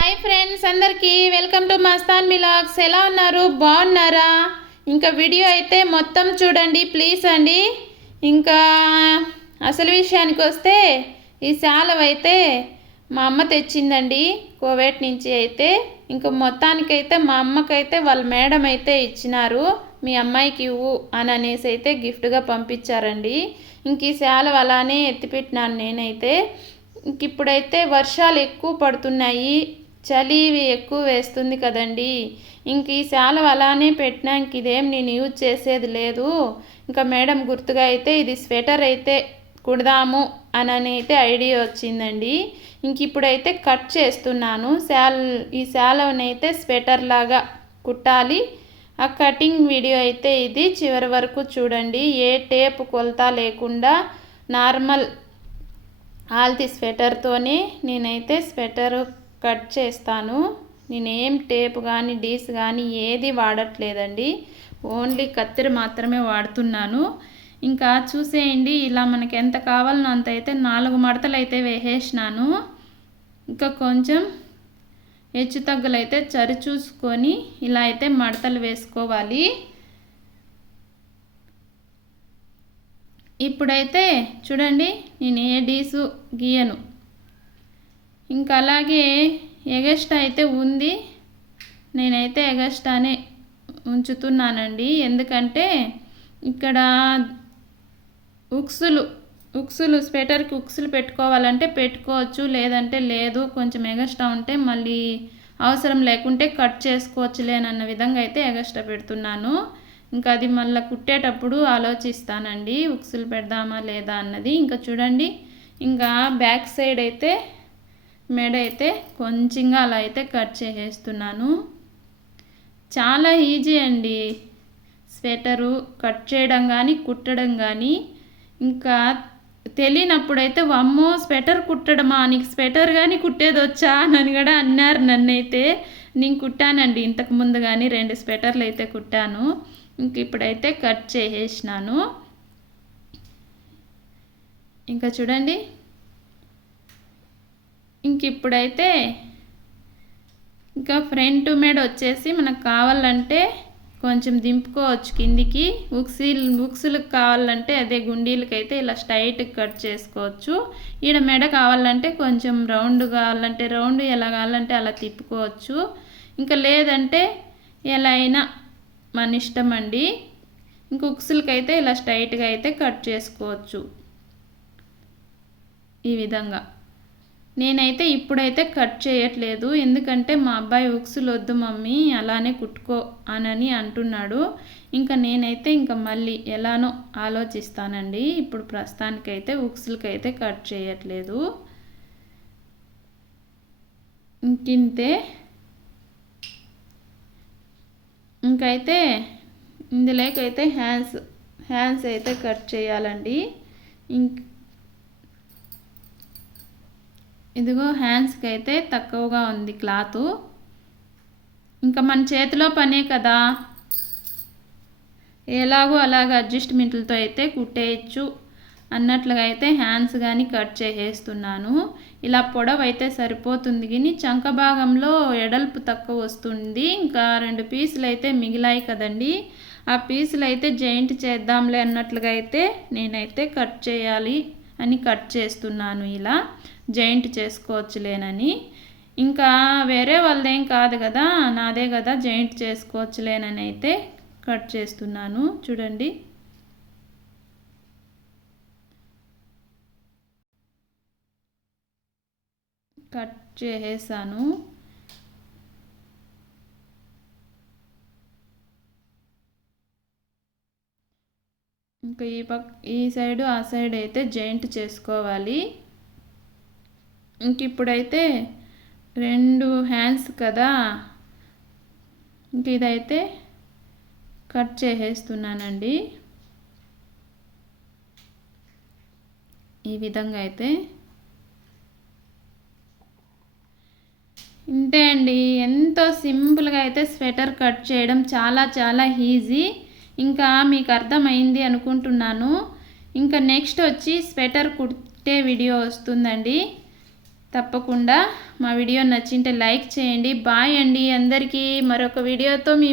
Hi friends అందరికీ welcome to Mastan మిలాగ్స్ ఎలా ఉన్నారు? బాగున్నారా? ఇంకా వీడియో అయితే మొత్తం చూడండి ప్లీజ్ అండి. ఇంకా అసలు విషయానికి వస్తే ఈ శాలవ అయితే మా అమ్మ తెచ్చిందండి కోవేట్ నుంచి అయితే. ఇంకా మొత్తానికైతే మా అమ్మకైతే వాళ్ళ మేడం అయితే ఇచ్చినారు. మీ అమ్మాయికి ఇవ్వు అని అనేసి అయితే గిఫ్ట్గా పంపించారండి. ఇంక ఈ శాలవ అలానే ఎత్తిపెట్టినాను నేనైతే. ఇంక ఇప్పుడైతే వర్షాలు ఎక్కువ పడుతున్నాయి. చలి ఎక్కువ వేస్తుంది కదండి. ఇంక ఈ శాలవ అలానే పెట్టినా ఇంక ఇదేం నేను యూజ్ చేసేది లేదు. ఇంకా మేడం గుర్తుగా అయితే ఇది స్వెటర్ అయితే కుడదాము అని అయితే ఐడియా వచ్చిందండి. ఇంక ఇప్పుడైతే కట్ చేస్తున్నాను. శాల్ ఈ శాలవనైతే స్వెటర్ లాగా కుట్టాలి. ఆ కటింగ్ వీడియో అయితే ఇది చివరి వరకు చూడండి. ఏ టేప్ కొలత లేకుండా నార్మల్ ఆల్తి స్వెటర్తోనే నేనైతే స్వెటర్ కట్ చేస్తాను. నేనేం టేప్ కానీ డీస్ కానీ ఏది వాడట్లేదండి. ఓన్లీ కత్తెర మాత్రమే వాడుతున్నాను. ఇంకా చూసేయండి ఇలా మనకి ఎంత కావాలనో అంత అయితే నాలుగు మడతలు అయితే వేసేసినాను. ఇంకా కొంచెం హెచ్చు తగ్గులైతే చరి చూసుకొని ఇలా అయితే మడతలు వేసుకోవాలి. ఇప్పుడైతే చూడండి నేను ఏ డీసు గీయను. ఇంకా అలాగే ఎగస్ట్రా అయితే ఉంది. నేనైతే ఎగస్టానే ఉంచుతున్నానండి. ఎందుకంటే ఇక్కడ ఉక్సులు ఉక్సులు స్వెటర్కి ఉక్సులు పెట్టుకోవాలంటే పెట్టుకోవచ్చు లేదంటే లేదు. కొంచెం ఎగస్ట్రా ఉంటే మళ్ళీ అవసరం లేకుంటే కట్ చేసుకోవచ్చులేనన్న విధంగా అయితే ఎగస్ట్రా పెడుతున్నాను. ఇంకా అది మళ్ళీ కుట్టేటప్పుడు ఆలోచిస్తానండి. ఉక్సులు పెడదామా లేదా అన్నది. ఇంకా చూడండి. ఇంకా బ్యాక్ సైడ్ అయితే మెడ అయితే కొంచెంగా అలా అయితే కట్ చేసేస్తున్నాను. చాలా ఈజీ అండి. స్వెటరు కట్ చేయడం కానీ కుట్టడం కానీ ఇంకా తెలియనప్పుడైతే వమ్మో స్వెటర్ కుట్టడమా? నీకు స్వెటర్ కానీ కుట్టేది వచ్చా అని కూడా అన్నారు నన్నైతే. నేను కుట్టానండి. ఇంతకు ముందు కానీ రెండు స్వెటర్లు అయితే కుట్టాను. ఇంక ఇప్పుడైతే కట్ చేసేసినాను. ఇంకా చూడండి. ఇంక ఇప్పుడైతే ఇంకా ఫ్రంట్ మేడ వచ్చేసి మనకు కావాలంటే కొంచెం దింపుకోవచ్చు కిందికి. ఉక్సీలు ఉక్సులకు కావాలంటే అదే గుండీలకైతే ఇలా స్ట్రైట్ కట్ చేసుకోవచ్చు. ఈడ మెడ కావాలంటే కొంచెం రౌండ్ కావాలంటే రౌండ్ ఎలా కావాలంటే అలా తిప్పుకోవచ్చు. ఇంకా లేదంటే ఎలా అయినా మన ఇష్టం అండి. ఇంక ఉక్సులకైతే ఇలా స్ట్రైట్గా అయితే కట్ చేసుకోవచ్చు. ఈ విధంగా. నేనైతే ఇప్పుడైతే కట్ చేయట్లేదు. ఎందుకంటే మా అబ్బాయి ఉక్సులు వద్దు మమ్మీ అలానే కుట్టుకో అనని అంటున్నాడు. ఇంకా నేనైతే ఇంకా మళ్ళీ ఎలానో ఆలోచిస్తానండి. ఇప్పుడు ప్రస్తుతానికైతే ఉక్సులకైతే కట్ చేయట్లేదు. ఇంకింతే. ఇంకైతే ఇందులోకైతే హ్యాండ్స్ హ్యాండ్స్ అయితే కట్ చేయాలండి. ఇంక ఇదిగో హ్యాండ్స్కి అయితే తక్కువగా ఉంది క్లాత్. ఇంకా మన చేతిలో పనే కదా. ఎలాగో అలాగ అడ్జస్ట్మెంట్లతో అయితే కుట్టేయచ్చు అన్నట్లుగా అయితే హ్యాండ్స్ కానీ కట్ చేసేస్తున్నాను. ఇలా పొడవు అయితే సరిపోతుంది కానీ చంక భాగంలో ఎడల్పు తక్కువ వస్తుంది. ఇంకా రెండు పీసులు అయితే మిగిలాయి కదండి. ఆ పీసులు అయితే జాయింట్ చేద్దాంలే అన్నట్లుగా అయితే నేనైతే కట్ చేయాలి అని కట్ చేస్తున్నాను ఇలా. జాయింట్ చేసుకోవచ్చులేనని. ఇంకా వేరే వాళ్ళదేం కాదు కదా నాదే కదా జాయింట్ చేసుకోవచ్చులేనని అయితే కట్ చేస్తున్నాను. చూడండి. కట్ చేసేసాను. ఇంకా ఈ పక్ ఈ సైడు ఆ సైడ్ అయితే జాయింట్ చేసుకోవాలి. ఇంక ఇప్పుడైతే రెండు హ్యాండ్స్ కదా. ఇంక ఇదైతే కట్ చేసేస్తున్నానండి. ఈ విధంగా అయితే. ఇంతే అండి. ఎంతో సింపుల్గా అయితే స్వెటర్ కట్ చేయడం చాలా చాలా ఈజీ. ఇంకా మీకు అర్థమైంది అనుకుంటున్నాను. ఇంకా నెక్స్ట్ వచ్చి స్వెటర్ కుట్టే వీడియో వస్తుందండి. తప్పకుండా మా వీడియో నచ్చింటే లైక్ చేయండి. బాయ్ అండి అందరికీ. మరొక వీడియోతో మీ